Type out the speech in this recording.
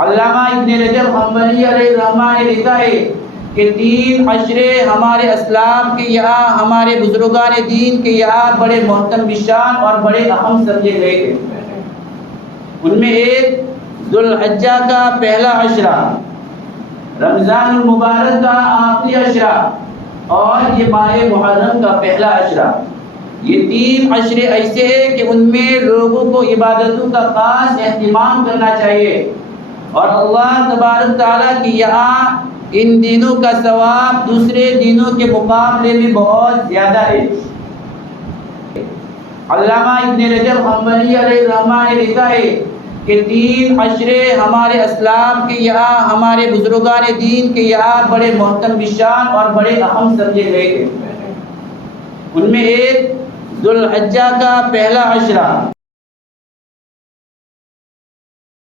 अल्लामा इब्न रजब humbly अलैहिर्रहमान ने लिखा है कि 3 अशरे हमारे अस्लाफ के यहाँ, हमारे बुजुर्गान दीन के यहाँ बड़े मोहतरम बिशान और बड़े अहम समझे गए थे। उनमें एक जुल्हज्जा का पहला अशरा, रमज़ानुल मुबारक का आखिरी अशरा और ये माह मुहर्रम का पहला अशरा। ये 3 अशरे ऐसे हैं कि उनमें लोगों को इबादतों का खास एहतिमाम करना चाहिए और अल्लाह तबारक तआला की यहाँ इन दिनों का सवाब दूसरे दिनों के मुकाबले में बहुत ज़्यादा है। अल्लामा इब्न रजब हम्बली अलैहिर्रहमान ने लिखा है कि 3 अशरे हमारे अस्लाफ के यहाँ, हमारे बुजुर्गान दीन के यहाँ बड़े मोहतरम बिशान और बड़े अहम समझे गए थे। उनमें एक जुल्हज्जा का पहला अशरा,